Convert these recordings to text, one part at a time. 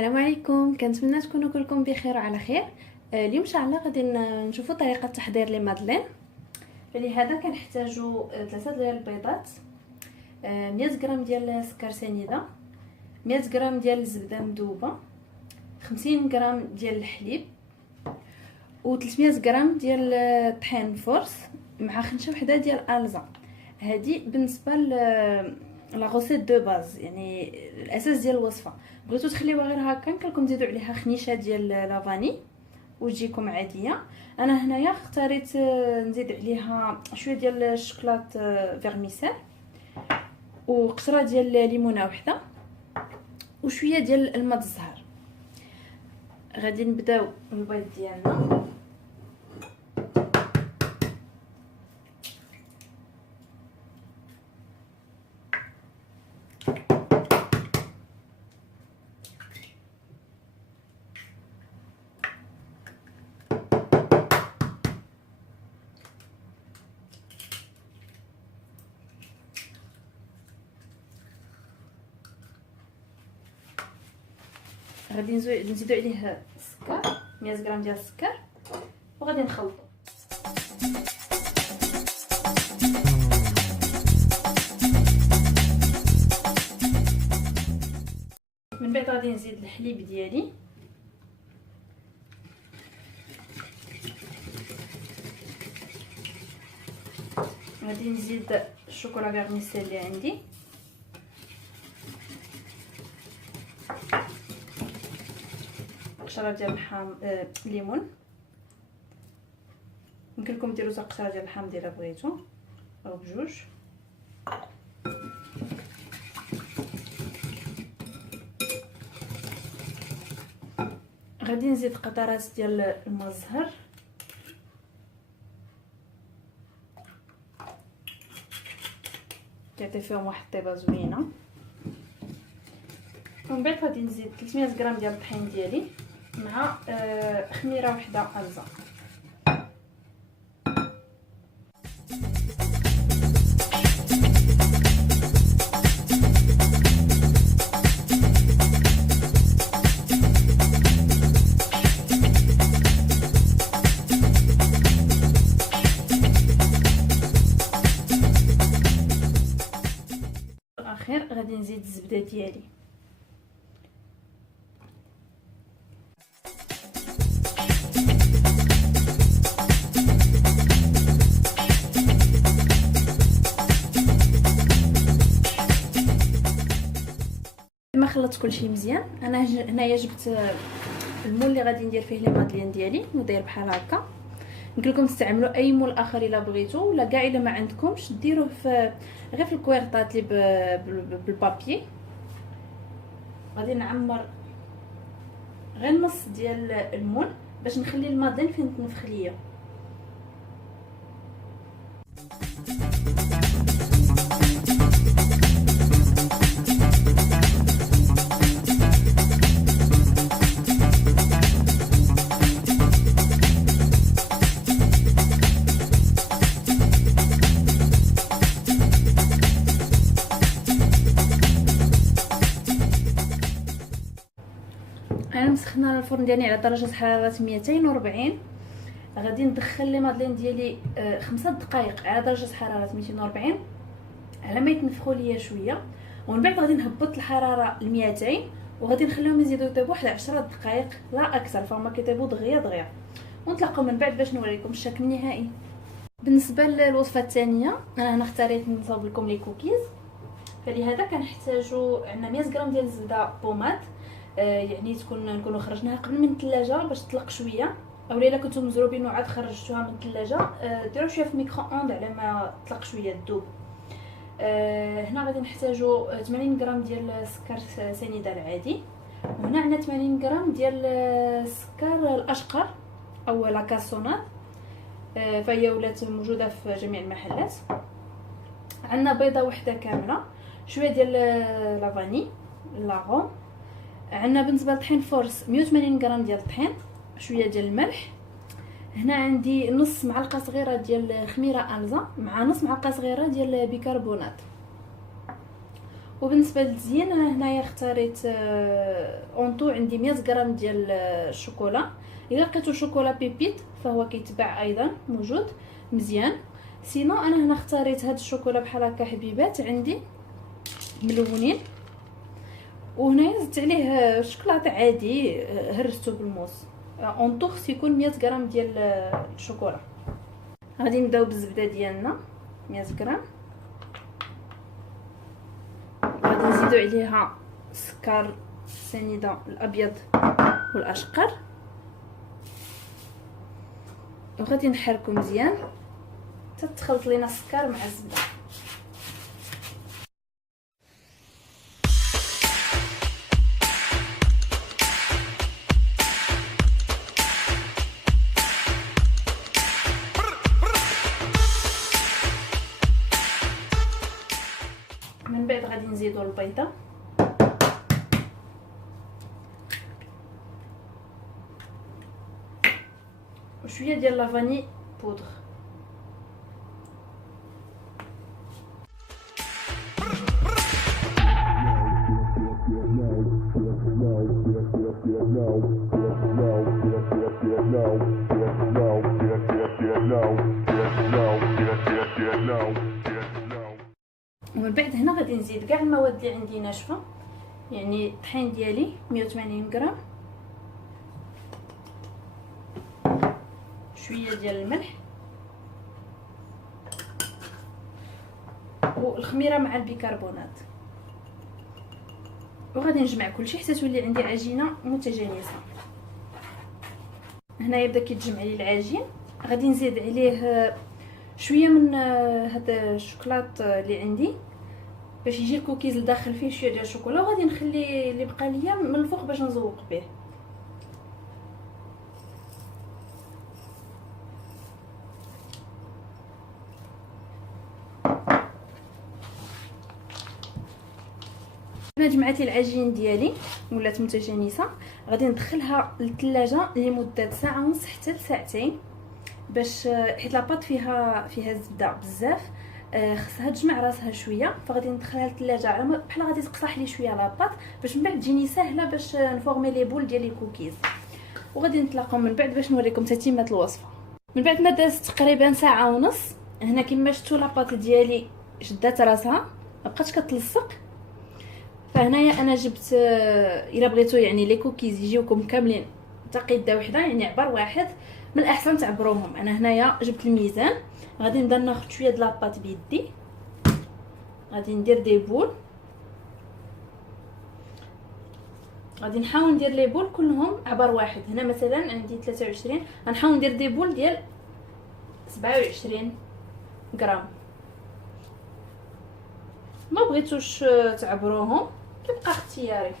السلام عليكم، كنتمنى تكونوا كلكم بخير وعلى خير. اليوم ان شاء الله غادي نشوفوا طريقه تحضير لي مادلين. فلهذا كنحتاجوا 3 ديال البيضات، 100 غرام ديال السكر سنيده، 100 غرام ديال الزبده مذوبه، 50 غرام ديال الحليب، و 300 غرام ديال الطحين فرص، مع خنشه وحده ديال الزا. هذه بالنسبه لا غوسيت دو باز، يعني الاساس ديال الوصفه. بغيتو تخليوها غير هكا كلكم تزيدوا عليها خنيشه ديال لافاني وتجيكم عاديه. انا هنايا اختاريت نزيد عليها شويه ديال الشوكولات فيرميسيل وقشره ديال ليمونه وحده وشويه ديال الماء الزهر. غادي نبداو بالبيض ديالنا. غادي نزيدو عليه السكر، 100 غرام ديال السكر، وغادي نخلطو. من بعد غادي نزيد الحليب ديالي، غادي نزيد الشوكولا فيرميسيل اللي عندي، قشره ديال الليمون. يمكن لكم ديروا قشره ديال الحامض الا بغيتو او بجوج. غادي نزيد قطرات ديال الماء الزهر، كيعطي فيهم واحد الطيبه زوينه. ومن بعد غادي نزيد 300 غرام ديال الطحين ديالي مع خميره وحده الزا. الاخير غادي نزيد الزبده ديالي. لما خلطت كلشي مزيان، انا هنايا جبت المول اللي غادي ندير فيه لي مادلين ديالي، وداير بحال هكا. يمكن لكم تستعملوا اي مول اخر الا بغيتو، ولا كاع الا ما عندكمش ديروه غير في الكويرطات اللي بالبابي. غادي نعمر غير نص ديال المول باش نخلي المادلين فين تنفخ ليا. انا مسخنه الفرن ديالي على درجه حراره 240. غادي ندخل لي مادلين ديالي 5 دقائق على درجه حراره 240 على ما يتنفخوا ليا شويه، ومن بعد غادي نهبط الحراره ل 200 وغادي نخليهم يزيدوا يطيبوا واحد 10 دقائق لا اكثر، فهما كيطيبوا دغيا دغيا. ونتلاقاو من بعد باش نوريكم الشكل النهائي. بالنسبه للوصفه الثانيه، انا هنا اختاريت نصاوب لكم لي كوكيز. فلهذا كنحتاجوا عندنا 100 غرام ديال الزبده بومات، يعني نكونوا خرجناها قبل من الثلاجه باش تطلق شويه، او الا كنتو مزروبين وعاد خرجتوها من الثلاجه ديروا شويه في ميكرو اوند على ما تطلق شويه تذوب. هنا غادي نحتاجوا 80 غرام ديال السكر سنيده العادي، وهنا عندنا 80 غرام ديال السكر الاشقر او لا كاسونات، فهي ولات موجوده في جميع المحلات. عندنا بيضه واحده كامله، شويه ديال لافاني لاغوم. عندنا بالنسبه للطحين فورس 180 غرام ديال الطحين، شويه ديال الملح. هنا عندي نص معلقه صغيره ديال خميره الزا مع نص معلقه صغيره ديال بيكربونات، وبالنسبه للتزيين انا هنايا اختاريت اونطو عندي 100 غرام ديال الشوكولا. الا لقيتو شوكولا بيبيت فهو كيتباع ايضا موجود مزيان. سينو انا هنا اختاريت هاد الشوكولا بحال هكا حبيبات عندي ملونين، وهنايا زدت عليه شوكولاته عادي هرستو بالموس. اونطو خص يكون 100 غرام ديال الشوكولا. غادي نبداو بالزبده ديالنا 100 غرام، غادي نزيدو عليها السكر سنيده الابيض والاشقر، وغادي نحركو مزيان حتى تخلط لينا السكر مع الزبده. من بعد غادي نزيدو البيضه وشويه ديال لافاني بودر. ومن بعد هنا غادي نزيد كاع المواد اللي عندي ناشفه، يعني الطحين ديالي 180 غرام، شويه ديال الملح والخميره مع البيكربونات، وغادي نجمع كلشي حتى تولي عندي عجينه متجانسه. هنا يبدا كيتجمع لي العجين، غادي نزيد عليه شويه من هذا الشوكولات اللي عندي باش يجي الكوكيز لداخل فيه شويه ديال الشوكولا، وغادي نخلي اللي بقى ليا من الفوق باش نزوق به. انا جمعت العجين ديالي ولات متجانسه، غادي ندخلها للثلاجه لمده ساعه ونص حتى لساعتين، باش حيت لاباط فيها الزبده بزاف خصها تجمع راسها شويه، فغادي ندخلها للثلاجه بحال غادي تقصح لي شويه لاباط باش من بعد تجيني ساهله باش نفورمي لي بول ديال الكوكيز. وغادي نتلاقاو من بعد باش نوريكم تتمه الوصفه. من بعد ما دازت تقريبا ساعه ونص، هنا كما شفتوا لاباط ديالي شدات راسها مابقاتش كتلصق. فهنايا انا جبت الا بغيتو يعني لي كوكيز يجيوكم كاملين تقيده وحده، يعني عبر واحد، من الاحسن تعبروهم. انا هنايا جبت الميزان، غادي نبدا ناخذ شويه د لاباط بيدي، غادي ندير دي بول، غادي نحاول ندير لي بول كلهم عبر واحد. هنا مثلا عندي 23، غنحاول ندير دي بول ديال 27 غرام. ما بغيتوش تعبروهم كيبقى اختياري.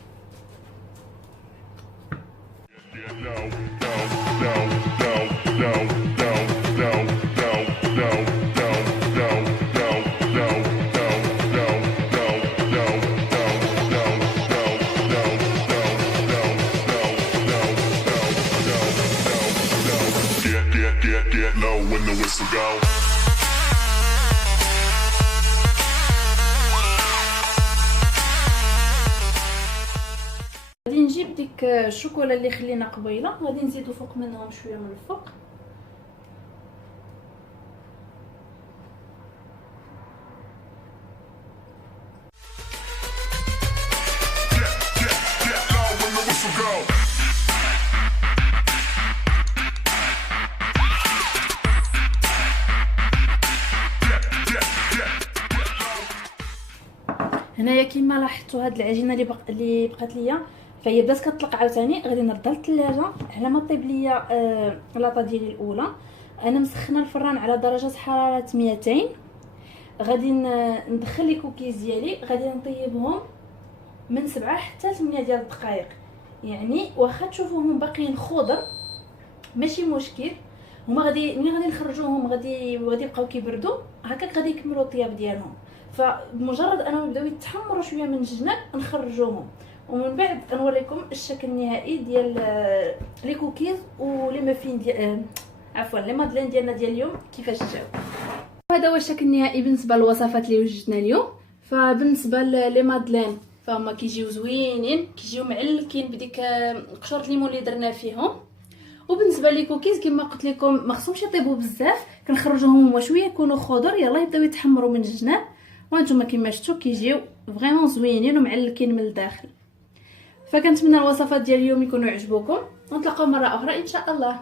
Get low when the whistle go. غادي نجيب ديك الشوكولا اللي خلينا قبيله، غادي نزيدو فوق منهم شويه من الفوق، Get low when the whistle go. هنايا كما لاحظتوا هاد العجينه اللي بقات ليا فهي بدات كتطلق عاوتاني. غادي نردها للثلاجه على ما طيب ليا لاطا ديالي الاولى. انا مسخنه الفران على درجه حراره 200. غادي ندخل لي كوكيز ديالي، غادي نطيبهم من 7 حتى 8 ديال الدقائق. يعني واخا تشوفوهم باقيين خضر ماشي مشكل، هما ملي غادي نخرجوهم غادي يبقاو كيبردوا هكاك، غادي يكملوا الطياب ديالهم. فبمجرد انهم يبداو يتحمروا شويه من الجناب نخرجوهم، ومن بعد نوريكم الشكل النهائي ديال لي كوكيز ولي مافين ديال عفوا لي مادلين ديالنا ديال اليوم كيفاش جاو. هذا هو الشكل النهائي بالنسبه للوصفات اللي وجدنا اليوم. فبالنسبه لي مادلين فهما كيجيو زوينين، كيجيو معلكين بديك قشره الليمون اللي درنا فيهم. وبالنسبه لي كوكيز كما قلت لكم ما خصهمش يطيبوا بزاف، كنخرجوهم هما شويه يكونوا خضر يلا يبداو يتحمروا من الجناب، وانتم كما شفتوا كيجيو فريمون زوينين ومعلكين من الداخل. فكنتمنى الوصفات ديال اليوم يكونوا عجبوكم، ونتلاقاو مره اخرى ان شاء الله.